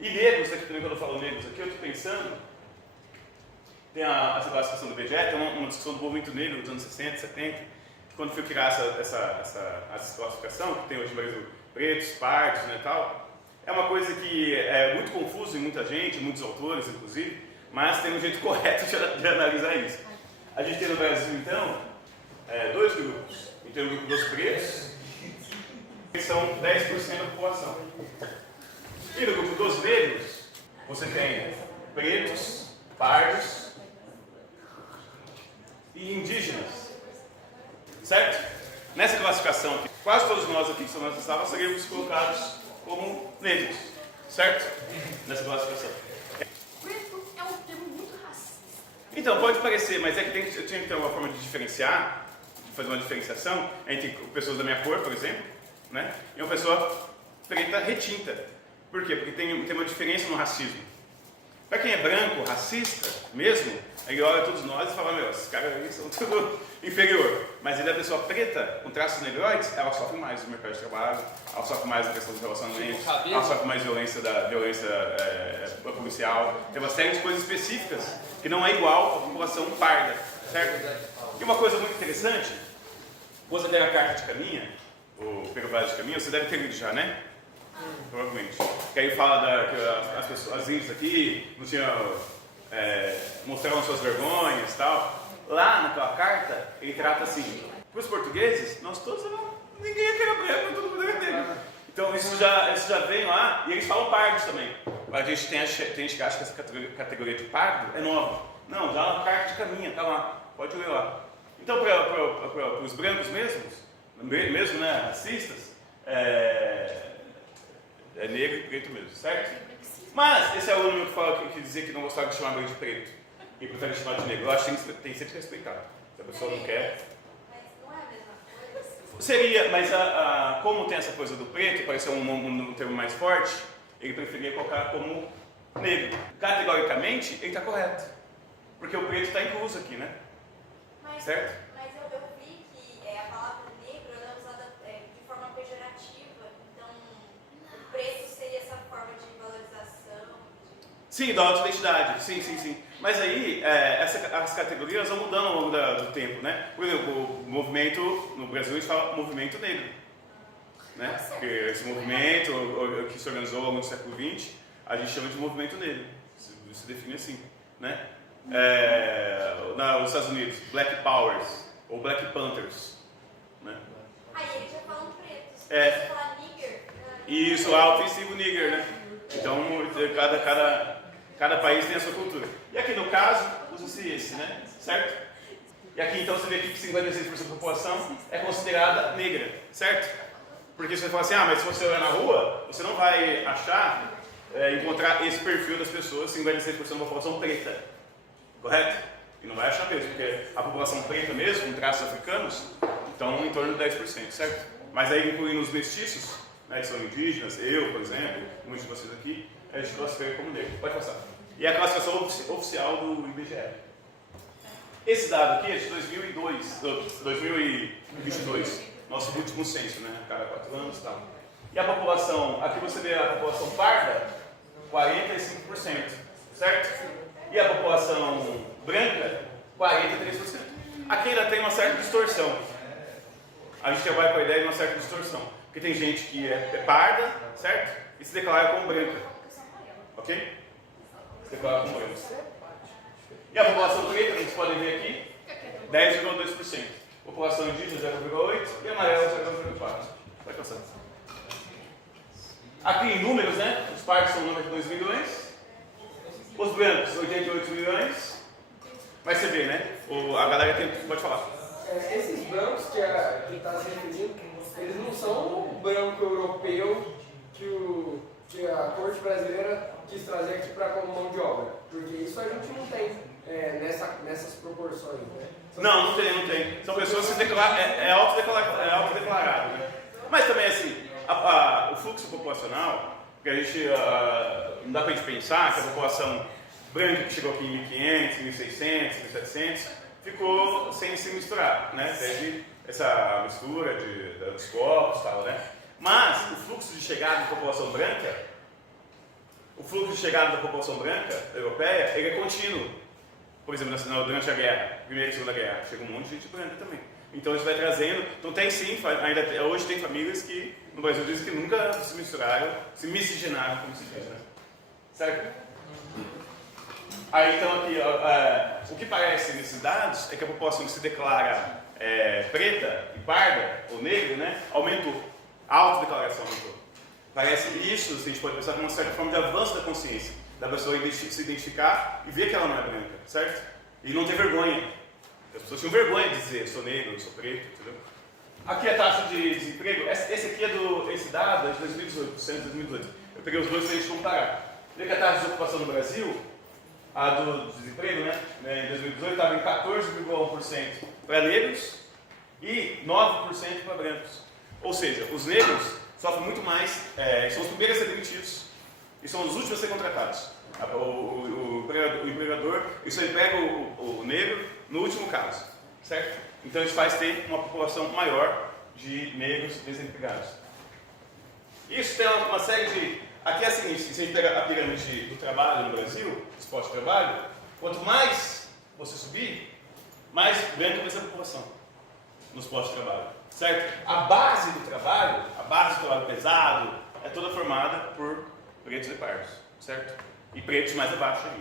E negros, aqui também quando eu falo negros aqui, eu estou pensando, tem essa classificação do IBGE, tem uma discussão do movimento negro dos anos 60, 70, que quando foi criar essa classificação, que tem hoje no Brasil pretos, pardos, né, tal, é uma coisa que é muito confusa em muita gente, muitos autores inclusive, mas tem um jeito correto de analisar isso. A gente tem no Brasil, então, dois grupos. A gente tem o grupo dos pretos, que são 10% da população. E no grupo dos negros, você tem pretos, pardos e indígenas. Certo? Nessa classificação, quase todos nós aqui que somos nessa sala seríamos colocados como negros. Certo? Nessa classificação. Preto é um termo muito racista. Então, pode parecer, mas é que eu tinha que ter uma forma de diferenciar, de fazer uma diferenciação entre pessoas da minha cor, por exemplo, né, e uma pessoa preta retinta. Por quê? Porque tem uma diferença no racismo. Para quem é branco, racista mesmo, ele olha todos nós e fala, meu, esses caras aí são tudo inferior. Mas ele é a pessoa preta, com traços negroides, ela sofre mais no mercado de trabalho, ela sofre mais na questão dos relacionamentos, ela sofre mais violência policial, tem uma série de coisas específicas que não é igual à população parda, certo? E uma coisa muito interessante, você der a carta de caminha, o Peruvado de Caminho, você deve ter lido já, né? Provavelmente. Que aí fala que as pessoas, as índias aqui, não tinham, mostravam suas vergonhas e tal. Lá naquela carta, ele trata assim, para os portugueses, nós todos, ninguém aqui era branco, todo mundo era negro. Então isso já vem lá, e eles falam pardos também. A gente tem gente que acha que essa categoria de pardo é nova. Não, já na carta de caminho, tá lá, pode ler lá. Então para os brancos mesmo, né, racistas, é negro e preto mesmo, certo? Mas esse aluno que fala que dizia que não gostava de chamar alguém de preto e prefere chamar de negro, eu acho que tem sempre que respeitar. Se a pessoa não quer. Mas não é a mesma coisa? Seria, mas como tem essa coisa do preto, pareceu um termo mais forte, ele preferia colocar como negro. Categoricamente, ele está correto. Porque o preto está incluso aqui, né? Certo? Mas eu vi que a palavra negro ela é usada de forma pejorativa, então o preto seria essa forma de valorização. Sim, da autoidentidade, sim. Mas aí, as categorias vão mudando ao longo do tempo, né? Por exemplo, o movimento, no Brasil a gente fala movimento negro, né? Porque esse movimento que se organizou ao longo do século XX, a gente chama de movimento negro, se define assim, né? Nos Estados Unidos, Black Powers, ou Black Panthers, né? Aí eles já falam preto, se É. falar nigger... Isso, ofensivo nigger, né? Então, cada país tem a sua cultura. E aqui no caso, usa-se esse, né? Certo? E aqui então você vê aqui que 56% da população é considerada negra, certo? Porque você fala assim, mas se você olhar na rua, você não vai achar, encontrar esse perfil das pessoas, 56% da população preta. Correto? E não vai achar mesmo, porque a população preta mesmo, com traços africanos, estão em torno de 10%, certo? Mas aí incluindo os mestiços, né, que são indígenas, eu, por exemplo, muitos de vocês aqui, a gente classifica como negro. Pode passar. E a classificação oficial do IBGE. Esse dado aqui é de 2022, nosso último censo, né? Cada 4 anos e tal. E a população, aqui você vê a população parda, 45%, certo? E a população branca, 43%. Aqui ainda tem uma certa distorção. A gente trabalha com a ideia de uma certa distorção. Porque tem gente que é parda, certo? E se declara como branca. Ok? Se declara como branca. E a população preta, como vocês podem ver aqui, 10,2%. População indígena, 0,8%. E amarela, 0,4%. Vai passar. Aqui em números, né? Os pardos são números de 2 milhões. Os brancos, 88 milhões. Mas você vê, né? A galera tem... Pode falar. Esses brancos que está se referindo, eles não são o branco europeu que a corte brasileira quis trazer aqui para como mão de obra. Porque isso a gente não tem nessas proporções, né? Não tem. São pessoas que se declaram... É autodeclarado, né? Mas também, assim, o fluxo populacional, que a gente... não dá para a gente pensar que a população branca que chegou aqui em 1500, 1600, 1700, ficou sem se misturar, né? Teve essa mistura dos corpos e tal, né? Mas o fluxo de chegada de população branca, o fluxo de chegada da população branca europeia ele é contínuo. Por exemplo, durante a guerra, Primeira e Segunda Guerra, chega um monte de gente branca também. Então a gente vai trazendo, então tem sim, ainda hoje tem famílias que no Brasil dizem que nunca se misturaram, se miscigenaram, como se diz, né? Certo? Aí então aqui, o que parece nesses dados é que a população que se declara preta e parda, ou negra, né, aumentou. A autodeclaração aumentou. Parece isso, a gente pode pensar como uma certa forma de avanço da consciência, da pessoa se identificar e ver que ela não é branca, certo? E não ter vergonha. As pessoas tinham vergonha de dizer, sou negro, sou preto, entendeu? Aqui a taxa de desemprego, esse aqui esse dado é de 2018, de 2018. Eu peguei os dois para a gente comparar. Vê que a taxa de ocupação no Brasil, a do desemprego, né, em 2018 estava em 14,1% para negros e 9% para brancos. Ou seja, os negros sofrem muito mais, são os primeiros a ser demitidos e são os últimos a ser contratados. O empregador, isso aí pega o negro no último caso, certo? Então isso faz ter uma população maior de negros desempregados. Isso tem uma série de... Aqui é a seguinte, se a gente pega a pirâmide do trabalho no Brasil, dos postos de trabalho, quanto mais você subir, mais branca vai ser a população nos postos de trabalho, certo? A base do trabalho pesado, é toda formada por pretos e pardos, certo? E pretos mais abaixo ainda.